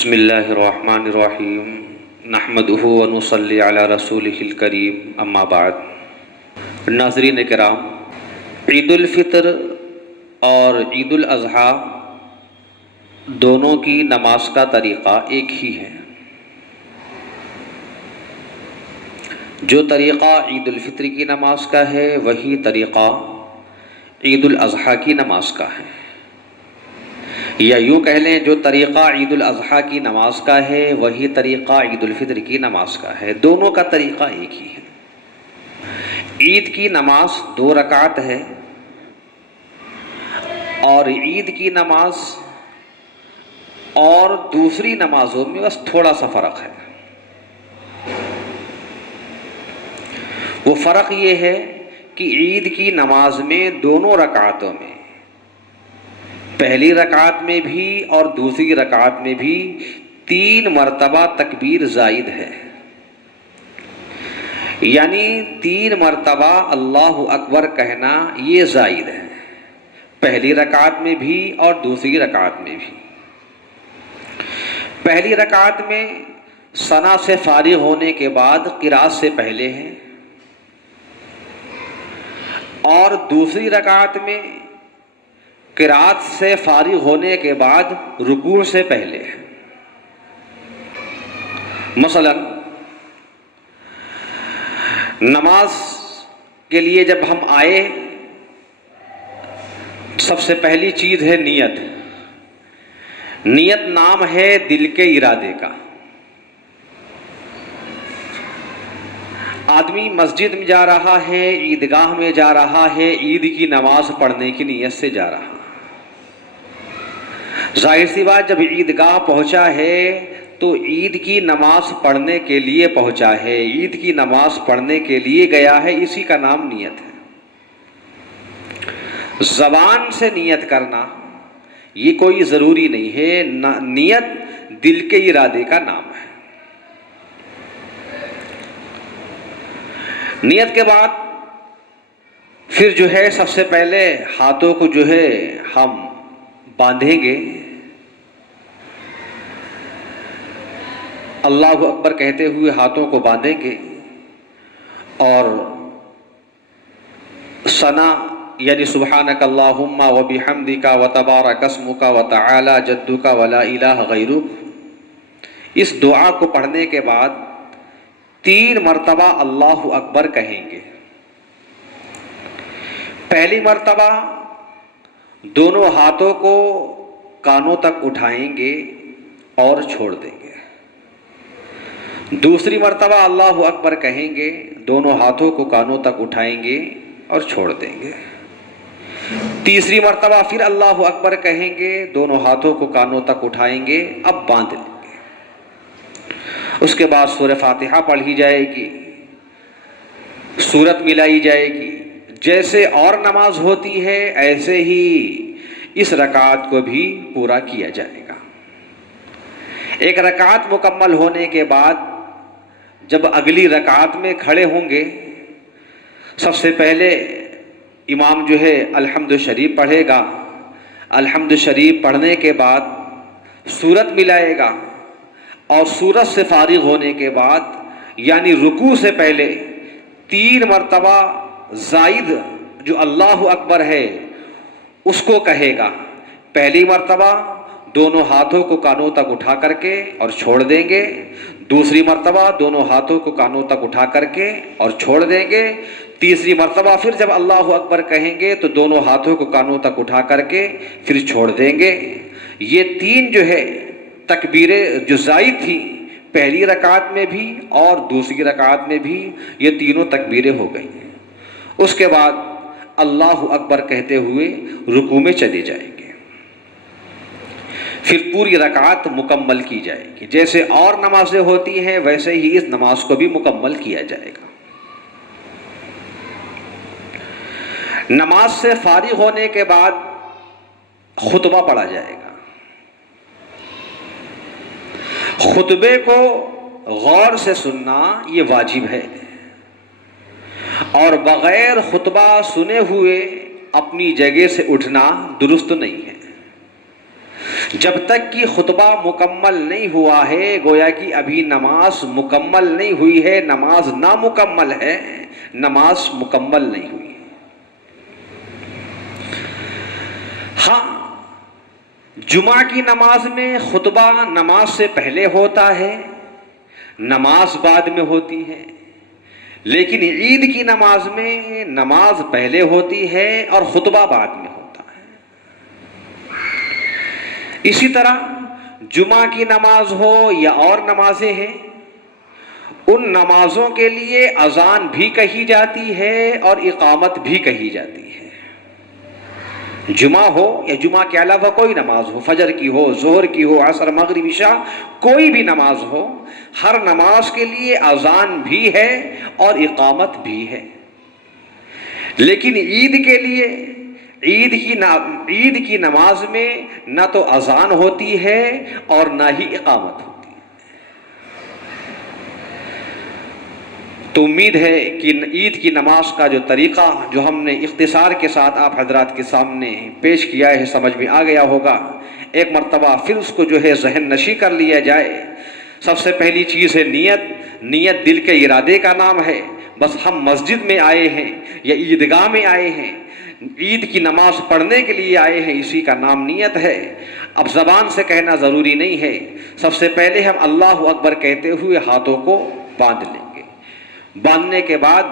بسم اللہ الرحمن الرحیم نحمدہ ونصلی علی رسولہ الکریم اما بعد۔ ناظرین کرام، عید الفطر اور عید الاضحیٰ دونوں کی نماز کا طریقہ ایک ہی ہے۔ جو طریقہ عید الفطر کی نماز کا ہے وہی طریقہ عید الاضحیٰ کی نماز کا ہے، یا یوں کہہ لیں جو طریقہ عید الاضحیٰ کی نماز کا ہے وہی طریقہ عید الفطر کی نماز کا ہے، دونوں کا طریقہ ایک ہی ہے۔ عید کی نماز 2 رکعت ہے اور عید کی نماز اور دوسری نمازوں میں بس تھوڑا سا فرق ہے۔ وہ فرق یہ ہے کہ عید کی نماز میں دونوں رکعتوں میں، پہلی رکعت میں بھی اور دوسری رکعت میں بھی 3 مرتبہ تکبیر زائد ہے، یعنی 3 مرتبہ اللہ اکبر کہنا یہ زائد ہے، پہلی رکعت میں بھی اور دوسری رکعت میں بھی۔ پہلی رکعت میں ثنا سے فارغ ہونے کے بعد قرات سے پہلے ہے، اور دوسری رکعت میں قرات سے فارغ ہونے کے بعد رکوع سے پہلے ہے۔ مثلا نماز کے لیے جب ہم آئے، سب سے پہلی چیز ہے نیت۔ نیت نام ہے دل کے ارادے کا۔ آدمی مسجد میں جا رہا ہے، عیدگاہ میں جا رہا ہے، عید کی نماز پڑھنے کی نیت سے جا رہا ہے۔ ظاہر سی بات، جب عیدگاہ پہنچا ہے تو عید کی نماز پڑھنے کے لیے پہنچا ہے، عید کی نماز پڑھنے کے لیے گیا ہے، اسی کا نام نیت ہے۔ زبان سے نیت کرنا یہ کوئی ضروری نہیں ہے، نیت دل کے ارادے کا نام ہے۔ نیت کے بعد پھر جو ہے سب سے پہلے ہاتھوں کو جو ہے ہم باندھیں گے، اللہ اکبر کہتے ہوئے ہاتھوں کو باندھیں گے، اور ثنا یعنی سبحانک اللہم وبحمدک وتبارک اسمک وتعالی جدک ولا الہ غیرک، اس دعا کو پڑھنے کے بعد 3 مرتبہ اللہ اکبر کہیں گے۔ پہلی مرتبہ دونوں ہاتھوں کو کانوں تک اٹھائیں گے اور چھوڑ دیں گے۔ دوسری مرتبہ اللہ اکبر کہیں گے، دونوں ہاتھوں کو کانوں تک اٹھائیں گے اور چھوڑ دیں گے۔ تیسری مرتبہ پھر اللہ اکبر کہیں گے، دونوں ہاتھوں کو کانوں تک اٹھائیں گے، اب باندھ لیں گے۔ اس کے بعد سورہ فاتحہ پڑھی جائے گی، سورت ملائی جائے گی۔ جیسے اور نماز ہوتی ہے ایسے ہی اس رکعت کو بھی پورا کیا جائے گا۔ ایک رکعت مکمل ہونے کے بعد جب اگلی رکعت میں کھڑے ہوں گے، سب سے پہلے امام جو ہے الحمد شریف پڑھے گا۔ الحمد شریف پڑھنے کے بعد سورت ملائے گا، اور سورت سے فارغ ہونے کے بعد یعنی رکوع سے پہلے 3 مرتبہ زائد جو اللہ اکبر ہے اس کو کہے گا۔ پہلی مرتبہ دونوں ہاتھوں کو کانوں تک اٹھا کر کے اور چھوڑ دیں گے، دوسری مرتبہ دونوں ہاتھوں کو کانوں تک اٹھا کر کے اور چھوڑ دیں گے، تیسری مرتبہ پھر جب اللہ اکبر کہیں گے تو دونوں ہاتھوں کو کانوں تک اٹھا کر کے پھر چھوڑ دیں گے۔ یہ 3 جو ہے تکبیریں جو زائد تھیں پہلی رکعت میں بھی اور دوسری رکعت میں بھی، یہ تینوں تکبیریں ہو گئی ہیں۔ اس کے بعد اللہ اکبر کہتے ہوئے رکوع میں چلے جائیں گے، پھر پوری رکعت مکمل کی جائے گی۔ جیسے اور نمازیں ہوتی ہیں ویسے ہی اس نماز کو بھی مکمل کیا جائے گا۔ نماز سے فارغ ہونے کے بعد خطبہ پڑھا جائے گا۔ خطبے کو غور سے سننا یہ واجب ہے، اور بغیر خطبہ سنے ہوئے اپنی جگہ سے اٹھنا درست نہیں ہے۔ جب تک کہ خطبہ مکمل نہیں ہوا ہے گویا کہ ابھی نماز مکمل نہیں ہوئی ہے، نماز نامکمل ہے، نماز مکمل نہیں ہوئی ہے۔ ہاں، جمعہ کی نماز میں خطبہ نماز سے پہلے ہوتا ہے، نماز بعد میں ہوتی ہے، لیکن عید کی نماز میں نماز پہلے ہوتی ہے اور خطبہ بعد میں ہوتا ہے۔ اسی طرح جمعہ کی نماز ہو یا اور نمازیں ہیں، ان نمازوں کے لیے اذان بھی کہی جاتی ہے اور اقامت بھی کہی جاتی ہے۔ جمعہ ہو یا جمعہ کے علاوہ کوئی نماز ہو، فجر کی ہو، ظہر کی ہو، عصر، مغرب، عشاء، کوئی بھی نماز ہو، ہر نماز کے لیے اذان بھی ہے اور اقامت بھی ہے۔ لیکن عید کے لیے عید کی نماز میں نہ تو اذان ہوتی ہے اور نہ ہی اقامت ہوتی ہے۔ تو امید ہے کہ عید کی نماز کا جو طریقہ جو ہم نے اختصار کے ساتھ آپ حضرات کے سامنے پیش کیا ہے سمجھ میں آ گیا ہوگا۔ ایک مرتبہ پھر اس کو جو ہے ذہن نشی کر لیا جائے۔ سب سے پہلی چیز ہے نیت دل کے ارادے کا نام ہے۔ بس ہم مسجد میں آئے ہیں یا عیدگاہ میں آئے ہیں، عید کی نماز پڑھنے کے لیے آئے ہیں، اسی کا نام نیت ہے۔ اب زبان سے کہنا ضروری نہیں ہے، سب سے پہلے ہم اللہ اکبر کہتے ہوئے ہاتھوں کو باندھ لیں گے۔ باندھنے کے بعد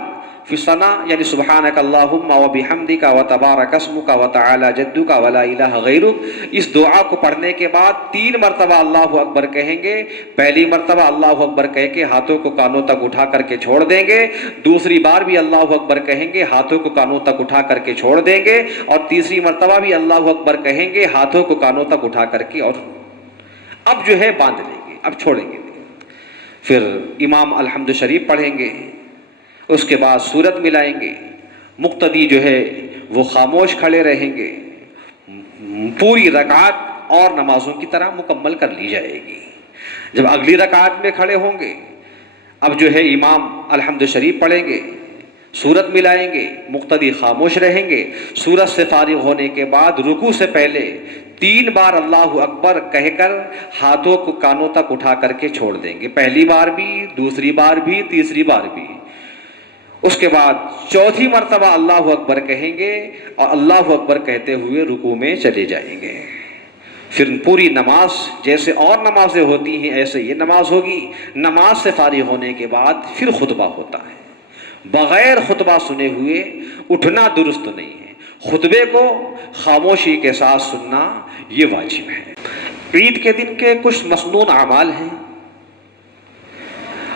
فی ثنا یعنی سبحانک اللہم و بحمدک و تبارک اسمک و تعالی جدک و لا الہ غیرک، اس دعا کو پڑھنے کے بعد 3 مرتبہ اللہ اکبر کہیں گے۔ پہلی مرتبہ اللہ اکبر کہہ کے ہاتھوں کو کانوں تک اٹھا کر کے چھوڑ دیں گے، دوسری بار بھی اللہ اکبر کہیں گے، ہاتھوں کو کانوں تک اٹھا کر کے چھوڑ دیں گے، اور تیسری مرتبہ بھی اللہ اکبر کہیں گے، ہاتھوں کو کانوں تک اٹھا کر کے اور اب جو ہے باندھ لیں گے، اب چھوڑیں گے۔ پھر امام الحمد شریف پڑھیں گے، اس کے بعد سورت ملائیں گے، مقتدی جو ہے وہ خاموش کھڑے رہیں گے، پوری رکعت اور نمازوں کی طرح مکمل کر لی جائے گی۔ جب اگلی رکعت میں کھڑے ہوں گے، اب جو ہے امام الحمد شریف پڑھیں گے، سورت ملائیں گے، مقتدی خاموش رہیں گے۔ سورت سے فارغ ہونے کے بعد رکوع سے پہلے 3 بار اللہ اکبر کہہ کر ہاتھوں کو کانوں تک اٹھا کر کے چھوڑ دیں گے، پہلی بار بھی، دوسری بار بھی، تیسری بار بھی۔ اس کے بعد چوتھی مرتبہ اللہ اکبر کہیں گے اور اللہ اکبر کہتے ہوئے رکوع میں چلے جائیں گے۔ پھر پوری نماز جیسے اور نمازیں ہوتی ہیں ایسے یہ نماز ہوگی۔ نماز سے فارغ ہونے کے بعد پھر خطبہ ہوتا ہے۔ بغیر خطبہ سنے ہوئے اٹھنا درست نہیں ہے، خطبے کو خاموشی کے ساتھ سننا یہ واجب ہے۔ عید کے دن کے کچھ مسنون اعمال ہیں،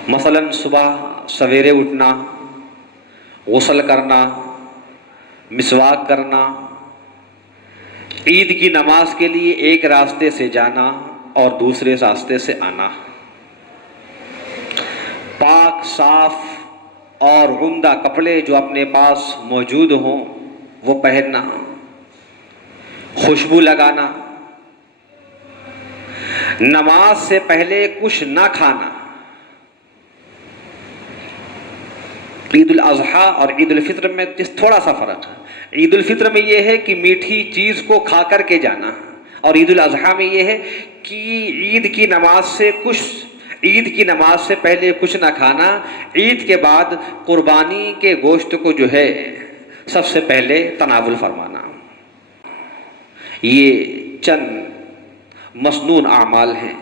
مثلا صبح سویرے اٹھنا، غسل کرنا، مسواک کرنا، عید کی نماز کے لیے ایک راستے سے جانا اور دوسرے راستے سے آنا، پاک صاف اور عمدہ کپڑے جو اپنے پاس موجود ہوں وہ پہننا، خوشبو لگانا، نماز سے پہلے کچھ نہ کھانا۔ عید الاضحیٰ اور عید الفطر میں تھوڑا سا فرق ہے۔ عید الفطر میں یہ ہے کہ میٹھی چیز کو کھا کر کے جانا، اور عید الاضحیٰ میں یہ ہے کہ عید کی نماز سے پہلے کچھ نہ کھانا، عید کے بعد قربانی کے گوشت کو جو ہے سب سے پہلے تناول فرمانا۔ یہ چند مسنون اعمال ہیں۔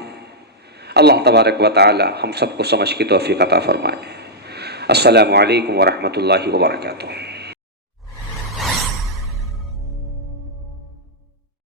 اللہ تبارک و تعالی ہم سب کو سمجھ کی توفیق عطا فرمائے۔ السلام علیکم ورحمۃ اللہ وبرکاتہ۔